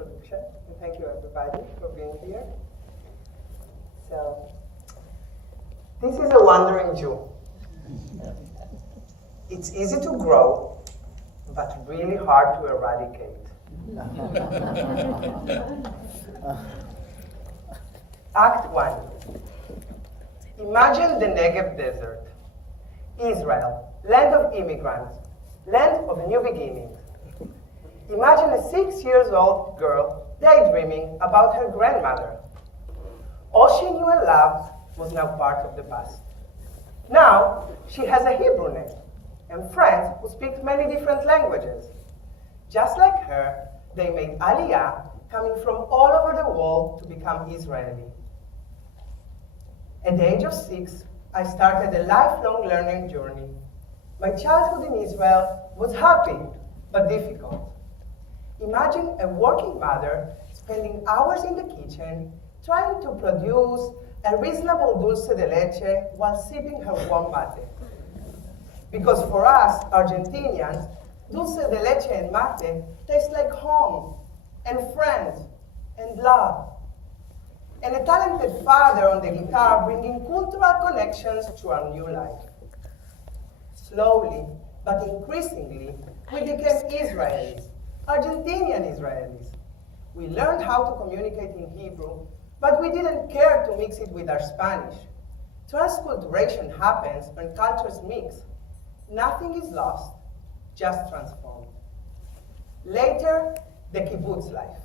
introduction, and thank you everybody for being here. So, this is a wandering Jew. It's easy to grow, but really hard to eradicate. Act 1. Imagine the Negev desert, Israel, land of immigrants, land of new beginnings. Imagine a 6-year-old girl daydreaming about her grandmother. All she knew and loved was now part of the past. Now, she has a Hebrew name and friends who speak many different languages. Just like her, they made Aliyah, coming from all over the world to become Israeli. At the age of 6, I started a lifelong learning journey. My childhood in Israel was happy, but difficult. Imagine a working mother spending hours in the kitchen trying to produce a reasonable dulce de leche while sipping her warm mate. Because for us, Argentinians, dulce de leche and mate taste like home, and friends, and love. And a talented father on the guitar bringing cultural connections to our new life. Slowly, but increasingly, we became Israelis, Argentinian Israelis. We learned how to communicate in Hebrew, but we didn't care to mix it with our Spanish. Transculturation happens when cultures mix. Nothing is lost, just transformed. Later, the kibbutz life.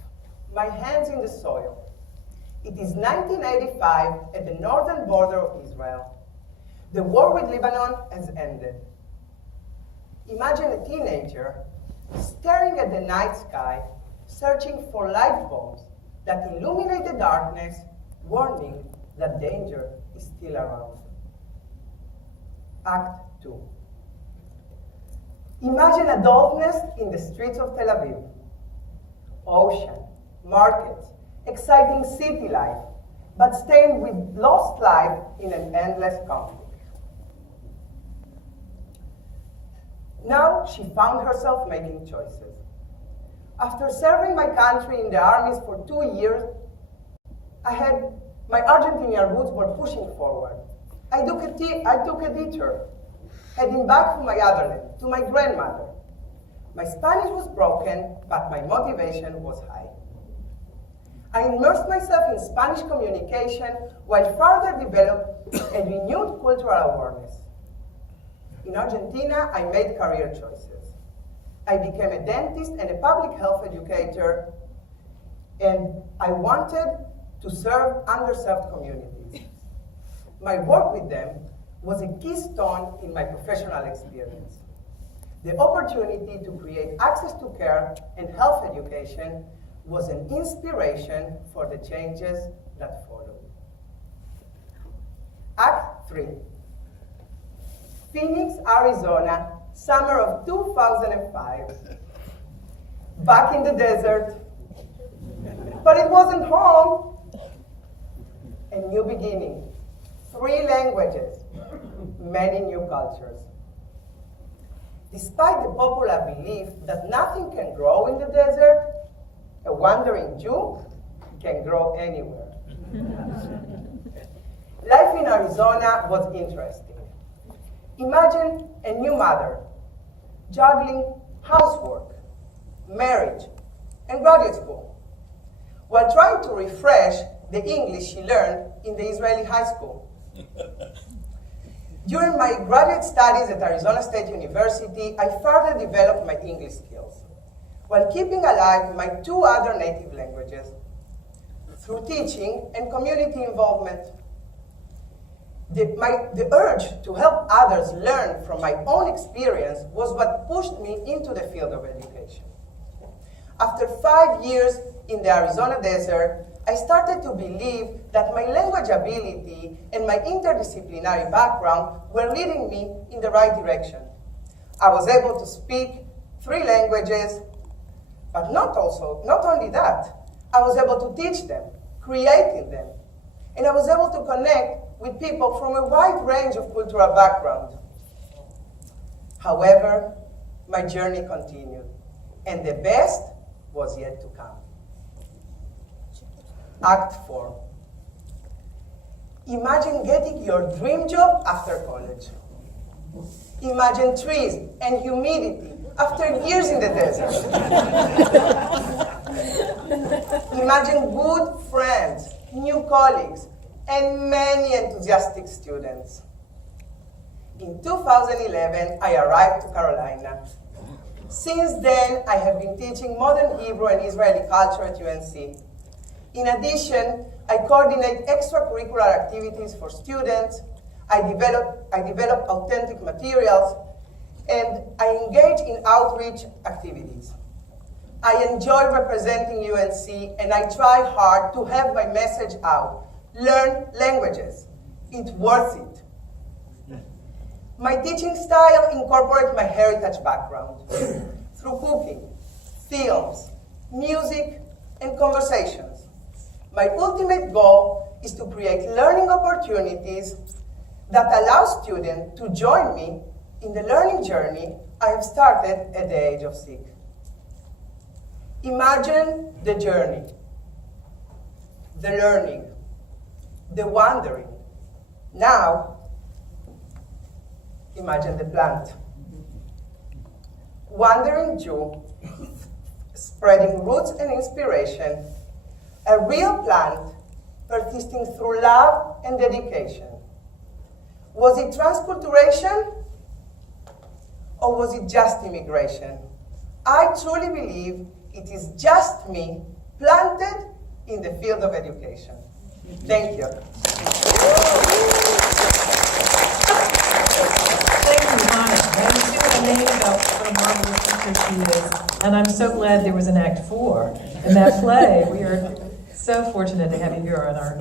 My hands in the soil. It is 1985 at the northern border of Israel. The war with Lebanon has ended. Imagine a teenager staring at the night sky, searching for light bulbs that illuminate the darkness, warning that danger is still around. Act 2. Imagine adultness in the streets of Tel Aviv. Ocean, markets, exciting city life, but stained with lost life in an endless conflict. Now she found herself making choices. After serving my country in the armies for 2 years, my Argentinian roots were pushing forward. I took a detour, heading back to my otherland, to my grandmother. My Spanish was broken, but my motivation was high. I immersed myself in Spanish communication while further developed a renewed cultural awareness. In Argentina, I made career choices. I became a dentist and a public health educator, and I wanted to serve underserved communities. My work with them was a keystone in my professional experience. The opportunity to create access to care and health education was an inspiration for the changes that followed. Act 3. Phoenix, Arizona, summer of 2005. Back in the desert, but it wasn't home. A new beginning, 3 languages, many new cultures. Despite the popular belief that nothing can grow in the desert, a wandering Jew can grow anywhere. Life in Arizona was interesting. Imagine a new mother juggling housework, marriage, and graduate school, while trying to refresh the English she learned in the Israeli high school. During my graduate studies at Arizona State University, I further developed my English skills, while keeping alive my 2 other native languages through teaching and community involvement. The urge to help others learn from my own experience was what pushed me into the field of education. After 5 years in the Arizona desert, I started to believe that my language ability and my interdisciplinary background were leading me in the right direction. I was able to speak 3 languages, but not only that, I was able to teach them, creating them, and I was able to connect with people from a wide range of cultural backgrounds. However, my journey continued, and the best was yet to come. Act 4. Imagine getting your dream job after college. Imagine trees and humidity after years in the desert. Imagine good friends, new colleagues, and many enthusiastic students. In 2011, I arrived to Carolina. Since then, I have been teaching modern Hebrew and Israeli culture at UNC. In addition, I coordinate extracurricular activities for students, I develop authentic materials, and I engage in outreach activities. I enjoy representing UNC, and I try hard to have my message out. Learn languages. It's worth it. My teaching style incorporates my heritage background through cooking, films, music, and conversations. My ultimate goal is to create learning opportunities that allow students to join me in the learning journey I have started at the age of 6. Imagine the journey, the learning, the wandering. Now, imagine the plant. Wandering Jew, spreading roots and inspiration, a real plant persisting through love and dedication. Was it transculturation? Or was it just immigration? I truly believe it is just me planted in the field of education. Thank you. Thank you, Hanna. And you see what I mean about what a marvelous teacher she is. And I'm so glad there was an Act 4 in that play. We are so fortunate to have you here on our